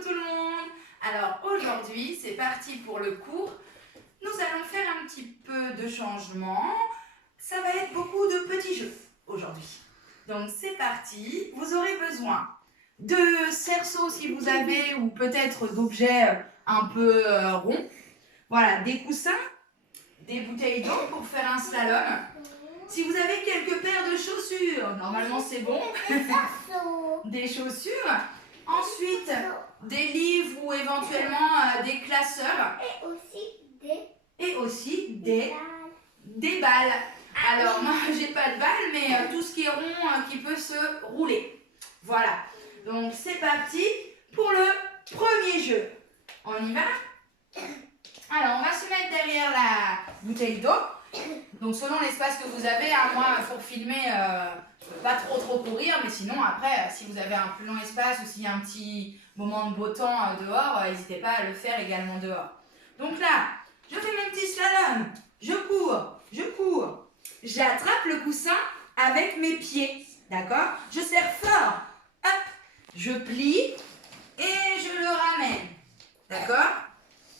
Coucou tout le monde. Alors aujourd'hui c'est parti pour le cours. Nous allons faire un petit peu de changement. Ça va être beaucoup de petits jeux aujourd'hui. Donc c'est parti. Vous aurez besoin de cerceaux si vous avez ou peut-être d'objets un peu ronds. Voilà, des coussins, des bouteilles d'eau pour faire un slalom. Si vous avez quelques paires de chaussures, normalement c'est bon. Des chaussures. Ensuite, des livres ou éventuellement des classeurs. Et aussi des balles. Alors, moi, j'ai pas de balles, mais tout ce qui est rond qui peut se rouler. Voilà. Donc, c'est parti pour le premier jeu. On y va? Alors, on va se mettre derrière la bouteille d'eau. Donc, selon l'espace que vous avez, moi, pour filmer, je ne peux pas trop courir, mais sinon, après, si vous avez un plus long espace ou s'il y a un petit moment de beau temps dehors, n'hésitez pas à le faire également dehors. Donc là, je fais mon petit slalom, je cours, j'attrape le coussin avec mes pieds, d'accord? Je serre fort, hop, je plie et je le ramène, d'accord?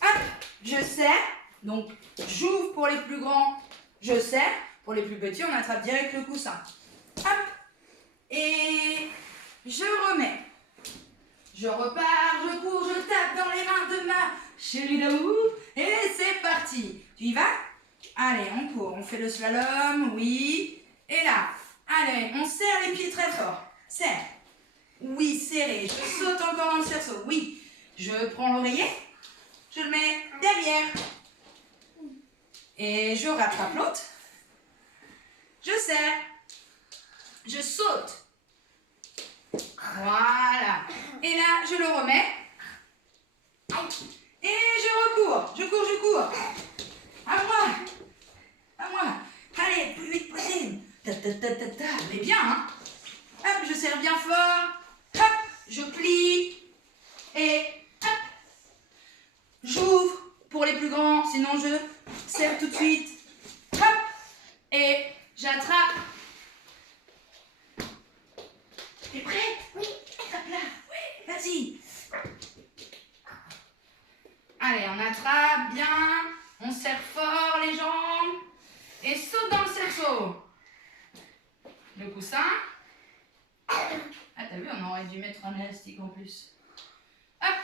Hop, je serre, donc j'ouvre pour les plus grands, je serre, pour les plus petits, on attrape direct le coussin. Hop, et je remets. Je repars, je cours, je tape dans les mains de ma chérie d'amour. Et c'est parti. Tu y vas? Allez, on court, on fait le slalom, oui. Et là, allez, on serre les pieds très fort. Serre. Oui, serré. Je saute encore dans le cerceau. Oui. Je prends l'oreiller. Je le mets derrière. Et je rattrape l'autre. Je serre. Je saute. Voilà. Et là, je le remets. Et je recours. Je cours. À moi. Allez, plus vite possible. Mais bien, hein. Hop, je serre bien fort. Hop, je plie. Et hop, j'ouvre pour les plus grands. Sinon, je serre tout de suite. Hop, et j'attrape. T'es prête? Oui. Hop là. Oui, vas-y. Allez, on attrape bien. On serre fort les jambes. Et saute dans le cerceau. Le coussin. Ah, t'as vu, on aurait dû mettre un élastique en plus. Hop.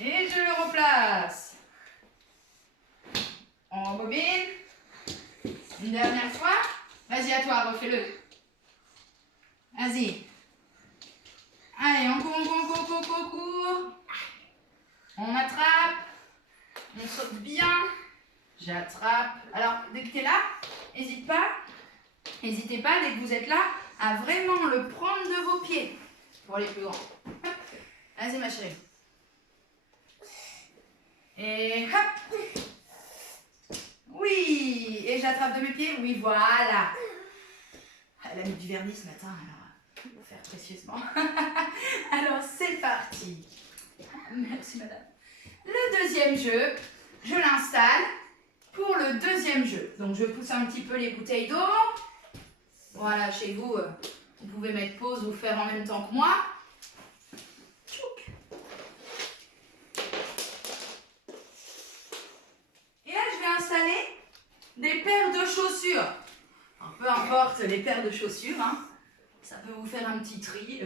Et je le replace. On rembobine. Une dernière fois. Vas-y, à toi, refais-le. Vas-y. Allez, on court. On attrape. On saute bien. J'attrape. Alors, dès que tu es là, n'hésitez pas, dès que vous êtes là, à vraiment le prendre de vos pieds. Pour les plus grands. Hop. Vas-y, ma chérie. Et hop. Oui, et j'attrape de mes pieds. Oui, voilà. Elle a mis du vernis ce matin, alors il faut faire précieusement. Alors, c'est parti. Merci, madame. Le deuxième jeu, je l'installe pour le deuxième jeu. Donc, je pousse un petit peu les bouteilles d'eau. Voilà, chez vous, vous pouvez mettre pause ou faire en même temps que moi. Et là, je vais installer des paires de chaussures. Alors, peu importe les paires de chaussures, hein. Ça peut vous faire un petit tri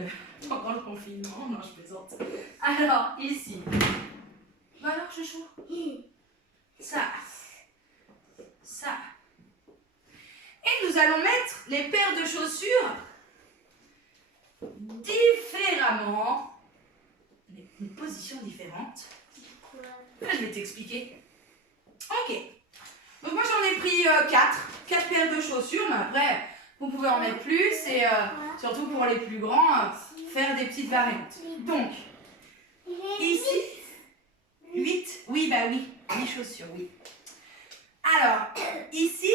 pendant le confinement. Non, je plaisante. Alors, ici. Bah alors, chouchou. Ça. Et nous allons mettre les paires de chaussures différemment. Une position différente. Là, je vais t'expliquer. Ok. Donc moi j'en ai pris 4 paires de chaussures, mais après vous pouvez en mettre plus et surtout pour les plus grands, faire des petites variantes. Donc, ici, 8, oui bah oui, les chaussures, oui. Alors, ici,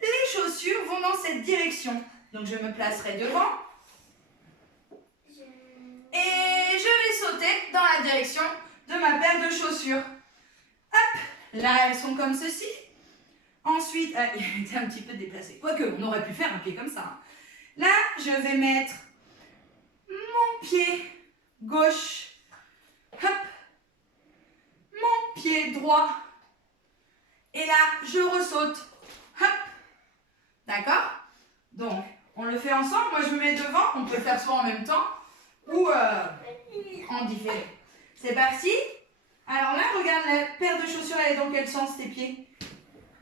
les chaussures vont dans cette direction. Donc je me placerai devant et je vais sauter dans la direction de ma paire de chaussures. Hop, là elles sont comme ceci. Ensuite, il était un petit peu déplacé. Quoique, on aurait pu faire un pied comme ça. Hein. Là, je vais mettre mon pied gauche. Hop. Mon pied droit. Et là, je ressaute. Hop. D'accord? Donc, on le fait ensemble. Moi, je me mets devant. On peut le faire soit en même temps ou en différé. C'est parti. Alors là, regarde, la paire de chaussures, elle est dans quel sens tes pieds?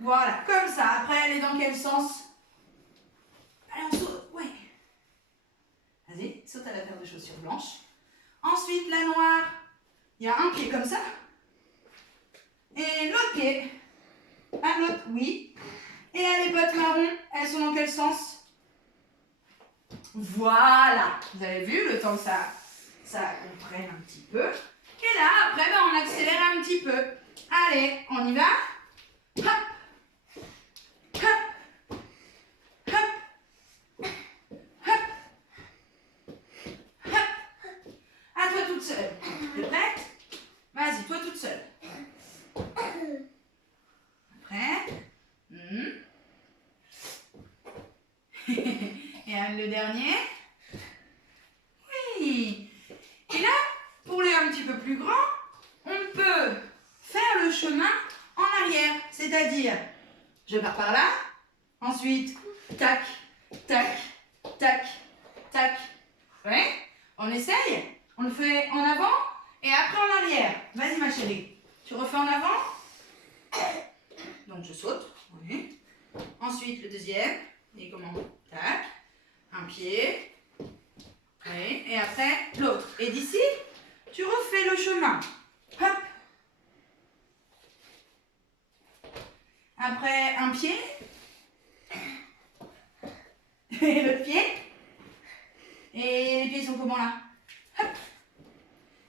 Voilà, comme ça. Après, elle est dans quel sens? Allez, on saute. Ouais. Vas-y, saute à la paire de chaussures blanches. Ensuite, la noire. Il y a un pied comme ça. Et l'autre pied. À l'autre, oui. Et là, les bottes marron, elles sont dans quel sens? Voilà. Vous avez vu, le temps que ça comprenne un petit peu. Et là, après, ben, on accélère un petit peu. Allez, on y va. Hop. Hop. Hop. Hop. Hop. À toi toute seule. T'es prête? Vas-y, toi toute seule. Prêt? Et le dernier. Oui. Et là, pour les un petit peu plus grands, on peut faire le chemin en arrière. C'est-à-dire, je pars par là. Ensuite, tac, tac, tac, tac. Ouais. On essaye. On le fait en avant et après en arrière. Vas-y ma chérie. Tu refais en avant. Donc je saute. Oui. Ensuite le deuxième. Et comment? Tac. Un pied. Oui. Et après l'autre. Et d'ici, tu refais le chemin. Hop. Après un pied. Et l'autre pied. Et les pieds sont comment là? Hop.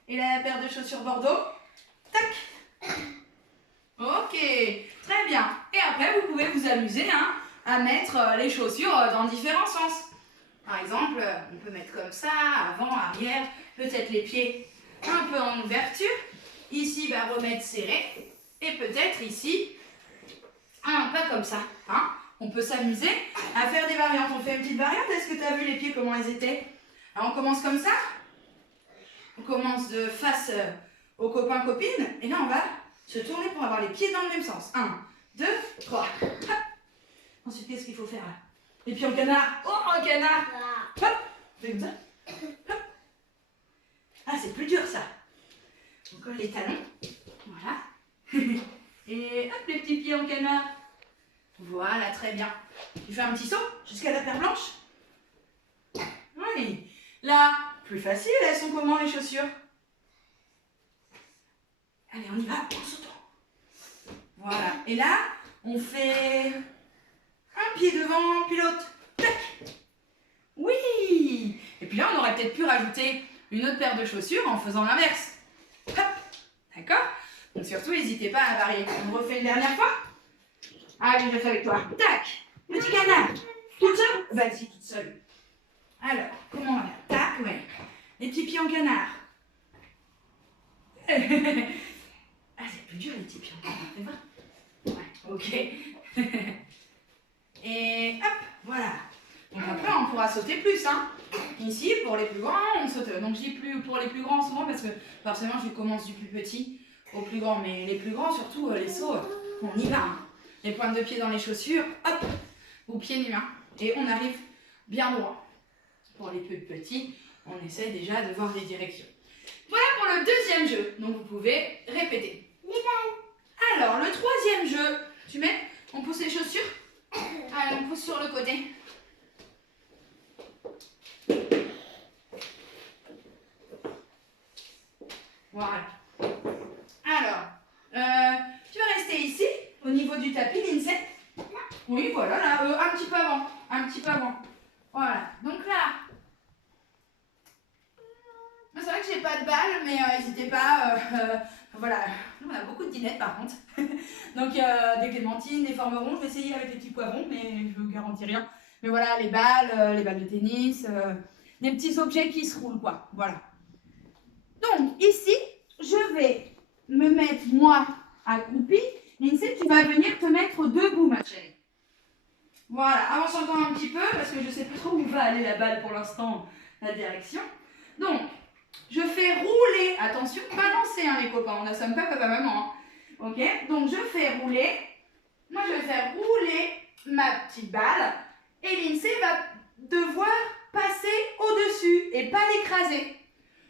Et la paire de chaussures bordeaux. Tac. Ok, très bien. Et après, vous pouvez vous amuser à mettre les chaussures dans différents sens. Par exemple, on peut mettre comme ça, avant, arrière, peut-être les pieds un peu en ouverture. Ici, bah, remettre serré. Et peut-être ici, pas comme ça. Hein. On peut s'amuser à faire des variantes. On fait une petite variante. Est-ce que tu as vu les pieds, comment ils étaient? Alors, on commence comme ça. On commence de face aux copains, copines. Et là, on va se tourner pour avoir les pieds dans le même sens. 1, 2, 3. Hop. Ensuite, qu'est-ce qu'il faut faire là? Les pieds en canard. Oh, en canard. Hop. Fais comme ça. Hop. Ah, c'est plus dur ça. On colle les talons. Voilà. Et hop, les petits pieds en canard. Voilà, très bien. Tu fais un petit saut jusqu'à la paire blanche. Oui. Là, plus facile, elles sont comment les chaussures? Allez, on y va en sautant. Voilà. Et là, on fait un pied devant, puis l'autre. Tac. Oui. Et puis là, on aurait peut-être pu rajouter une autre paire de chaussures en faisant l'inverse. Hop. D'accord? Donc surtout, n'hésitez pas à varier. On refait une dernière fois. Allez, je le fais avec toi. Tac. Petit canard. Toute seule? Vas-y, toute seule. Alors, comment on va faire? Tac, ouais. Les petits pieds en canard. Ah, c'est plus dur les petits pieds en canard, c'est vrai? Ouais, ok. Et hop, voilà. Donc après, on pourra sauter plus, hein. Ici, pour les plus grands, on saute. Donc je dis plus pour les plus grands souvent parce que forcément, je commence du plus petit au plus grand. Mais les plus grands, surtout les sauts, on y va. Hein. Les pointes de pied dans les chaussures, hop, ou pieds nus. Hein. Et on arrive bien droit. Pour les plus petits, on essaie déjà de voir les directions. Voilà pour le deuxième jeu. Donc vous pouvez répéter. Les balles. Alors, le troisième jeu, tu mets, on pousse les chaussures. Allez, on pousse sur le côté. Voilà. Alors, tu vas rester ici, au niveau du tapis, Lindsay. Oui, voilà, là, un petit peu avant. Un petit peu avant. Voilà. Donc là, c'est vrai que j'ai pas de balles, mais n'hésitez pas. Voilà. Nous, on a beaucoup de dinettes par contre. Donc, des clémentines, des formes rondes. Je vais essayer avec les petits poivrons, mais je ne vous garantis rien. Mais voilà, les balles de tennis, des petits objets qui se roulent, quoi. Voilà. Donc, ici, je vais me mettre, moi, accroupie. Lindsay, tu vas venir te mettre debout, ma chérie. Voilà, avance encore un petit peu parce que je ne sais plus trop où va aller la balle pour l'instant, la direction. Donc, je fais rouler, attention, pas danser hein, les copains, on n'assomme pas papa-maman. Hein. Ok, donc je fais rouler, moi je vais faire rouler ma petite balle et l'INSEE va devoir passer au-dessus et pas l'écraser.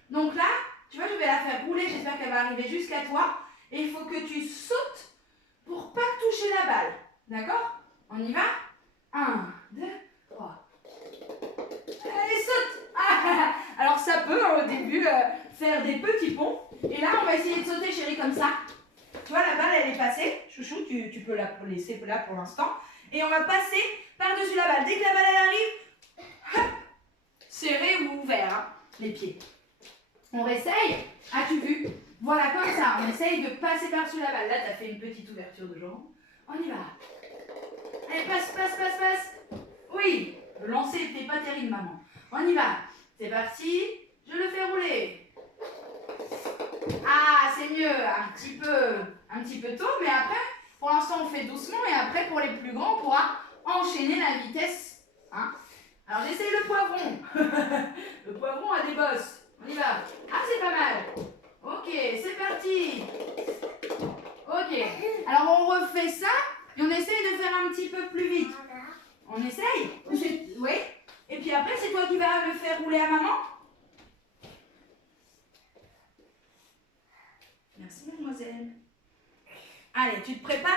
Donc là, tu vois, je vais la faire rouler, j'espère qu'elle va arriver jusqu'à toi et il faut que tu sautes pour pas toucher la balle. D'accord? On y va? 1, 2, 3. Allez, saute! Ah, alors ça peut au début faire des petits ponts. Et là, on va essayer de sauter, chérie, comme ça. Tu vois, la balle, elle est passée. Chouchou, tu peux la laisser là pour l'instant. Et on va passer par-dessus la balle. Dès que la balle, elle arrive, hop, serré ou ouvert, hein, les pieds. On réessaye. As-tu vu? Voilà, comme ça. On essaye de passer par-dessus la balle. Là, tu as fait une petite ouverture de jambe. On y va. Allez, passe, passe, passe, passe. Oui, le lancer n'était pas terrible, maman. On y va. C'est parti. Je le fais rouler. Ah, c'est mieux. Un petit peu tôt, mais après, pour l'instant, on fait doucement. Et après, pour les plus grands, on pourra enchaîner la vitesse. Hein? Alors, j'essaye le poivron. Le poivron a des bosses. On y va. Ah, c'est pas mal. Ok, c'est parti. Ok. Alors, on refait ça. Et on essaye de faire un petit peu plus vite. On essaye? Oui. Et puis après, c'est toi qui vas le faire rouler à maman? Merci, mademoiselle. Allez, tu te prépares?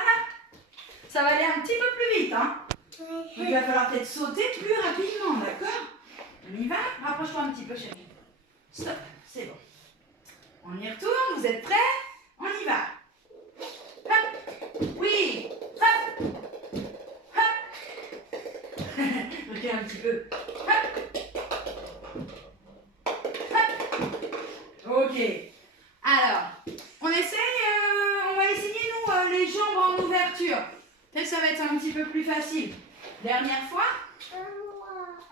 Ça va aller un petit peu plus vite, hein? Donc, il va falloir peut-être sauter plus rapidement, d'accord? On y va? Rapproche-toi un petit peu, chérie. Stop, c'est bon. On y retourne, vous êtes prêts? On y va. Hop. Oui. Hop. Ok, un petit peu. Hop. Hop. Ok. Alors, on essaye, on va essayer nous les jambes en ouverture. Peut-être que ça va être un petit peu plus facile. Dernière fois.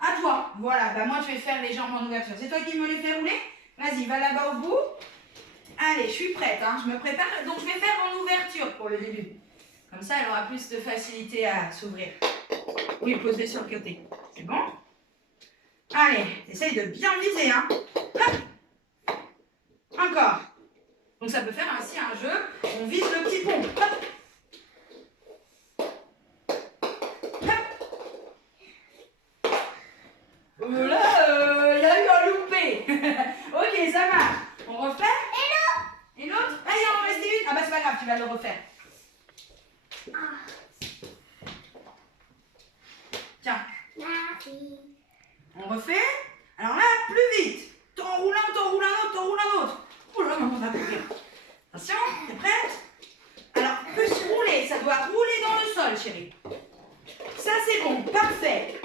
À toi. Voilà, bah moi je vais faire les jambes en ouverture. C'est toi qui me les fais rouler? Vas-y, va là-bas au bout. Allez, je suis prête, hein. Je me prépare. Donc je vais faire en ouverture pour le début. Comme ça, elle aura plus de facilité à s'ouvrir. Oui, pose-les sur le côté. C'est bon? Allez, essaye de bien viser, hein. Hop. Encore. Donc ça peut faire ainsi un jeu. On vise le petit pont. Hop. Hop. Là, il y a eu un loupé. Ok, ça marche. On refait? Et l'autre? Ah, il en restait une. Ah bah c'est pas grave, tu vas le refaire. Tiens. On refait. Alors là, plus vite. T'en roules un, t'en roules un autre, t'en roules un autre. Oh là, maman va courir. Attention, t'es prête? Alors, plus rouler, ça doit rouler dans le sol, chérie. Ça, c'est bon, parfait.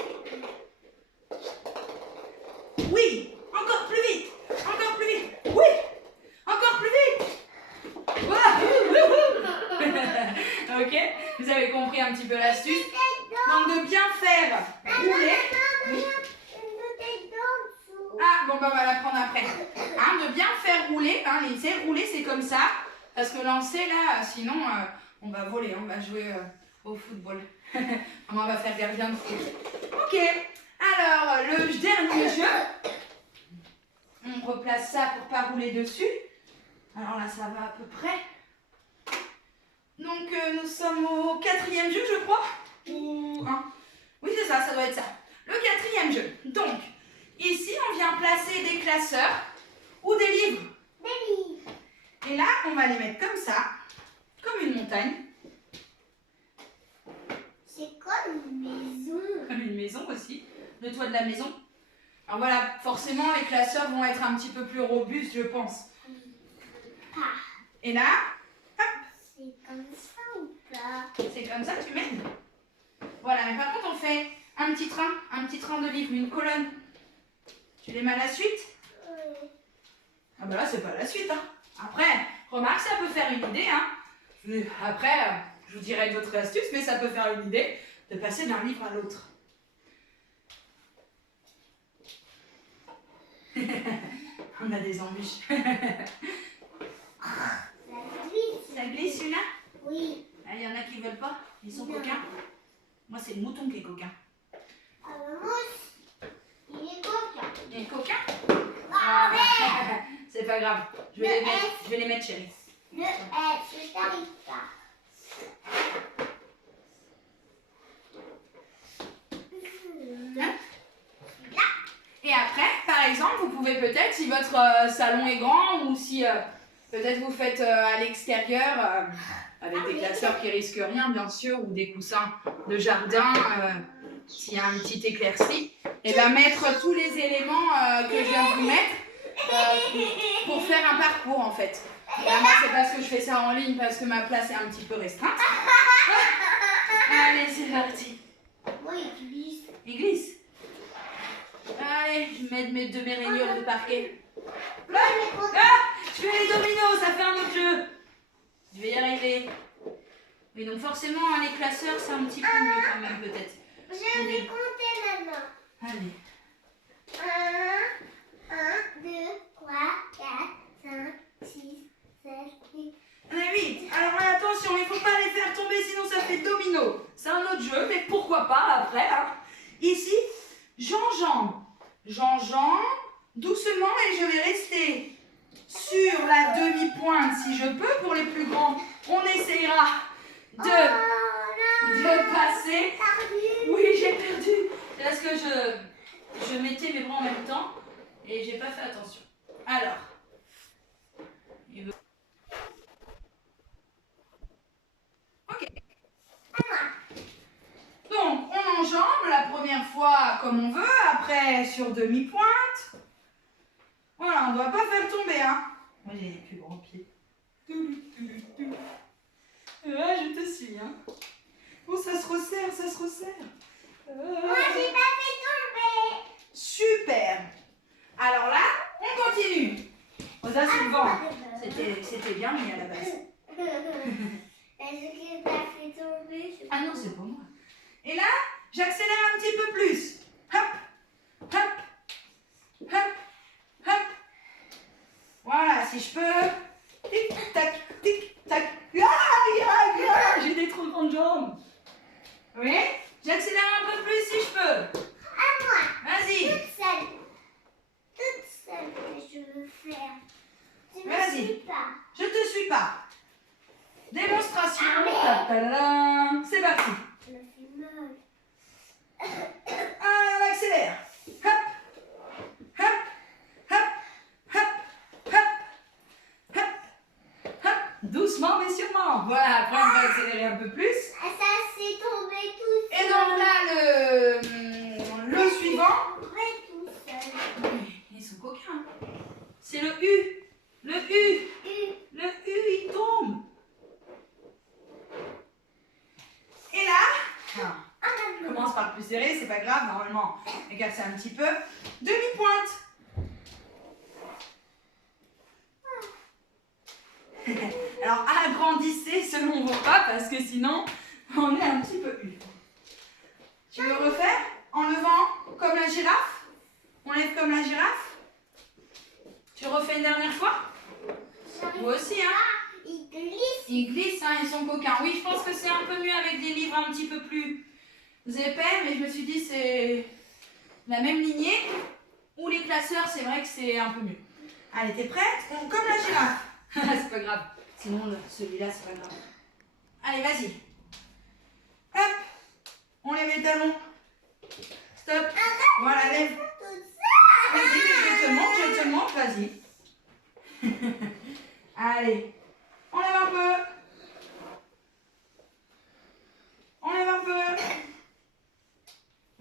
Oui, encore plus vite. Encore plus vite. Oui, encore plus vite. Ok, vous avez compris un petit peu l'astuce. Donc, de bien faire rouler. Ah, bon, bah, on va la prendre après. Hein, de bien faire rouler. Hein, rouler, c'est comme ça. Parce que lancer, là, sinon, on va voler. On va jouer au football. On va faire gardien de foot. Ok. Alors, le dernier jeu. On replace ça pour pas rouler dessus. Alors là, ça va à peu près. Donc, nous sommes au 4e jeu, je crois. Ou un. Oui, c'est ça, ça doit être ça. Le 4e jeu. Donc, ici, on vient placer des classeurs ou des livres. Des livres. Et là, on va les mettre comme ça, comme une montagne. C'est comme une maison. Comme une maison aussi, le toit de la maison. Alors voilà, forcément, les classeurs vont être un petit peu plus robustes, je pense. Et là, hop. C'est comme ça ou pas? C'est comme ça que tu mets. Voilà, mais par contre, on fait un petit train de livres, une colonne. Tu les mets à la suite? Oui. Ah bah là, c'est pas la suite, hein. Après, remarque, ça peut faire une idée, hein. Après, je vous dirai d'autres astuces, mais ça peut faire une idée de passer d'un livre à l'autre. On a des embûches. Ça glisse. Ça glisse, celui-là? Oui. Il y en a qui veulent pas, ils sont coquins. Moi, c'est le mouton qui est coquin. Moi, il est coquin. Il est coquin? Ah, C'est pas grave. Je vais les mettre, chérie. Le F, je t'arrive pas. Et après, par exemple, vous pouvez peut-être, si votre salon est grand ou si peut-être vous faites à l'extérieur avec des classeurs qui risquent rien, bien sûr, ou des coussins de jardin, s'il y a un petit éclairci, et bien mettre tous les éléments que je viens de vous mettre pour faire un parcours en fait. Là, moi, c'est parce que je fais ça en ligne parce que ma place est un petit peu restreinte. Allez, c'est parti. Moi, il glisse. Il glisse. Allez, je vais mettre mes rainures de parquet. Moi, il est coquin. Ah, je fais les dominos, ça fait un autre jeu. Je vais y arriver. Mais donc forcément, les classeurs, c'est un petit peu mieux quand même peut-être. Je vais compter maintenant. Allez. 1, 2, 3, 4, 5, 6, 7, 8. Allez, vite. Alors attention, il ne faut pas les faire tomber, sinon ça fait domino. C'est un autre jeu, mais pourquoi pas après. Hein. Ici, j'enjambe. J'enjambe doucement et je vais rester sur la demi-pointe si je peux. Pour les plus grands, on essayera de passer. Oui, j'ai perdu. C'est parce que je mettais mes bras en même temps et j'ai pas fait attention. Alors. Ok. Donc, on enjambe la première fois comme on veut, après sur demi-pointe. Voilà, on ne doit pas faire tomber, hein. Moi, j'ai les plus grands pieds. Ouais, je te suis, hein. Oh, ça se resserre, ça se resserre. Moi, j'ai pas fait tomber. Super. Alors là, on continue. Oh, ça, c'est le vent. C'était bien, mais à la base. Est-ce que t'as fait tomber? Ah non, c'est pas moi. Et là, j'accélère un petit peu plus. Hop, hop, hop, hop. Voilà, si je peux. Tic, tac, tic, tac. J'ai des trop grandes jambes. Oui, j'accélère un peu plus si je peux. À moi. Vas-y. Toute seule que je veux faire. Tu me Vas-y. suis pas. Je te suis pas. Démonstration. Ah, mais- Ta-ta-da. C'est parti. Je me fais mal. Ah, on accélère. Hop, hop, hop, hop, hop, hop, hop. Doucement mais sûrement. Voilà, après on va accélérer un peu plus. Ah, ça s'est tombé tout seul. Et donc là, le suivant. Tombé tout seul. Ils sont coquins. C'est le U. Le U. Le U, il tombe. Et là, on commence par le plus serré, c'est pas grave, normalement, écartez un petit peu. Demi-pointe. Alors, agrandissez selon vos pas, parce que sinon, on est un petit peu U. Tu veux refaire en levant comme la girafe? On lève comme la girafe? Tu refais une dernière fois? Moi aussi, hein? Il glisse. Ils glissent, hein, ils sont coquins. Oui, je pense que c'est un peu mieux avec des livres un petit peu plus épais, mais je me suis dit c'est la même lignée. Ou les classeurs, c'est vrai que c'est un peu mieux. Allez, t'es prête? Comme la girafe. C'est pas grave. Sinon, celui-là, c'est pas grave. Allez, vas-y. Hop. On lève les talons. Stop. Voilà, lève. Vas-y, je te montre, vas-y. Allez. On lève un peu. On lève un peu.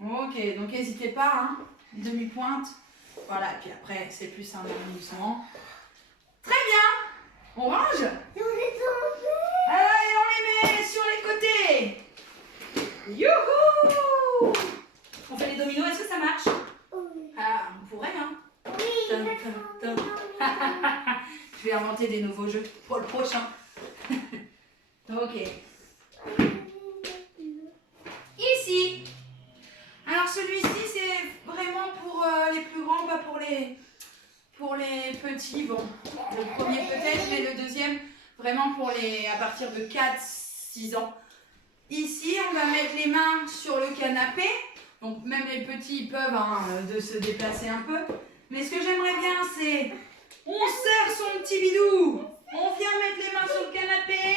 Ok, donc n'hésitez pas, hein. Demi-pointe. Voilà, et puis après, c'est plus un doucement. Très bien. On range. On est tombé. Allez, on les met sur les côtés. Youhou. On fait les dominos, est-ce que ça marche? Oui. Ah, on pourrait, hein. Oui, Tum, tum, tum. Je vais inventer des nouveaux jeux pour le prochain. Ok. Ici. Alors celui-ci, c'est vraiment pour les plus grands, pas pour les petits. Bon, le premier peut-être, mais le deuxième, vraiment pour les à partir de 4-6 ans. Ici, on va mettre les mains sur le canapé. Donc même les petits peuvent de se déplacer un peu. Mais ce que j'aimerais bien, c'est on serre son petit bidou. On vient mettre les mains sur le canapé.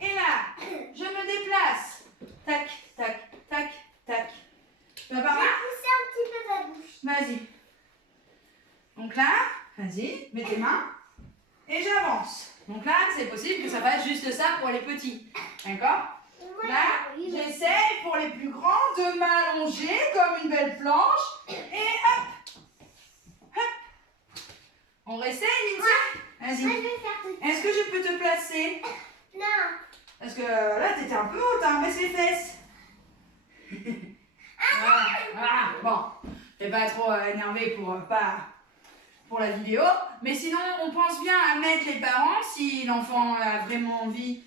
Et là, je me déplace. Tac, tac, tac, tac. Tu vas par là? Pousser un petit peu ma bouche. Vas-y. Donc là, vas-y, mets tes mains. Et j'avance. Donc là, c'est possible que ça fasse juste ça pour les petits. D'accord? Là, j'essaye pour les plus grands de m'allonger comme une belle planche. Et hop! Hop! On réessaye, Lindsay? Vas-y. Moi, je vais faire tout. Est-ce que je peux te placer? Non. Parce que là, t'étais un peu haute, hein. Baisse les fesses. Voilà, voilà. Bon, t'es pas trop énervé pour la vidéo. Mais sinon, on pense bien à mettre les parents, si l'enfant a vraiment envie,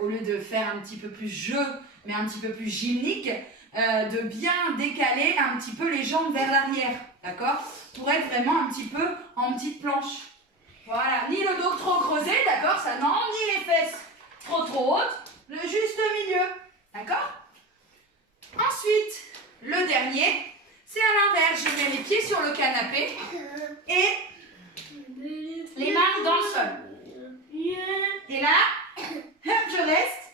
au lieu de faire un petit peu plus jeu, mais un petit peu plus gymnique, de bien décaler un petit peu les jambes vers l'arrière, d'accord? Pour être vraiment un petit peu en petite planche. Voilà, ni le dos trop creusé, d'accord? Ça non, ni les fesses trop hautes, le juste milieu, d'accord? Ensuite, le dernier, c'est à l'inverse. Je mets les pieds sur le canapé et les mains dans le sol. Et là, hop, je reste.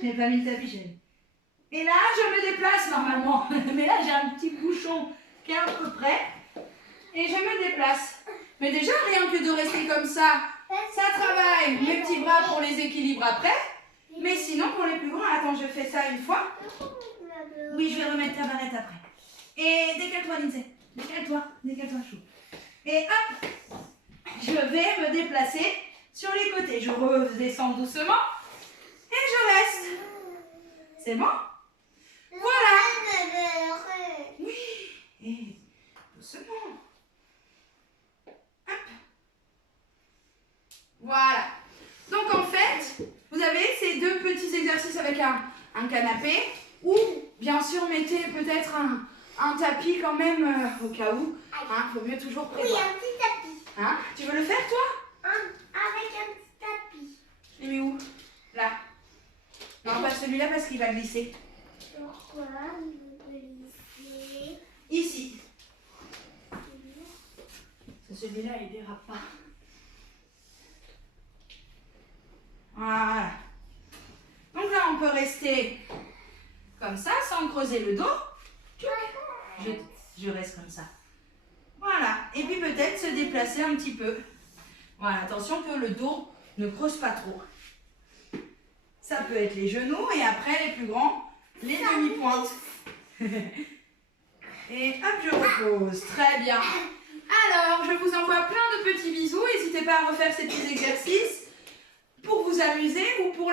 J'ai pas mis le tapis, chérie. Et là, je me déplace normalement. Mais là, j'ai un petit bouchon qui est à peu près. Et je me déplace. Mais déjà, rien que de rester comme ça travaille mes petits bras pour les équilibres après. Mais sinon, pour les plus grands, attends, je fais ça une fois. Oui, je vais remettre ta barrette après. Et décale-toi, Lindsay. Décale-toi chou. Et hop, je vais me déplacer sur les côtés. Je redescends doucement et je reste. C'est bon? Voilà. Oui. Et doucement. Hop. Voilà. Donc en fait, vous avez ces deux petits exercices avec un canapé ou bien sûr mettez peut-être un tapis quand même au cas où. Hein, faut mieux toujours Oui, prévoir. un petit tapis. Hein, tu veux le faire toi? Avec un petit tapis. Je l'ai mis où? Là. Non, pas celui-là parce qu'il va glisser. Pourquoi il veut glisser? Ici. Celui-là, il dérape pas. Voilà. Donc là, on peut rester comme ça, sans creuser le dos. Je reste comme ça. Voilà. Et puis peut-être se déplacer un petit peu. Voilà, attention que le dos ne creuse pas trop. Ça peut être les genoux et après, les plus grands, les demi-pointes. Et hop, je repose. Très bien. Alors, je vous envoie plein de petits bisous. N'hésitez pas à refaire ces petits exercices pour vous amuser ou pour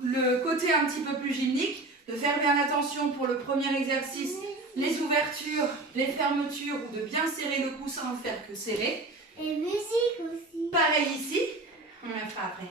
le côté un petit peu plus gymnique. De faire bien attention pour le premier exercice, les ouvertures, les fermetures ou de bien serrer le coussin, faire que serrer. Et musique aussi. Pareil ici, on la fera après.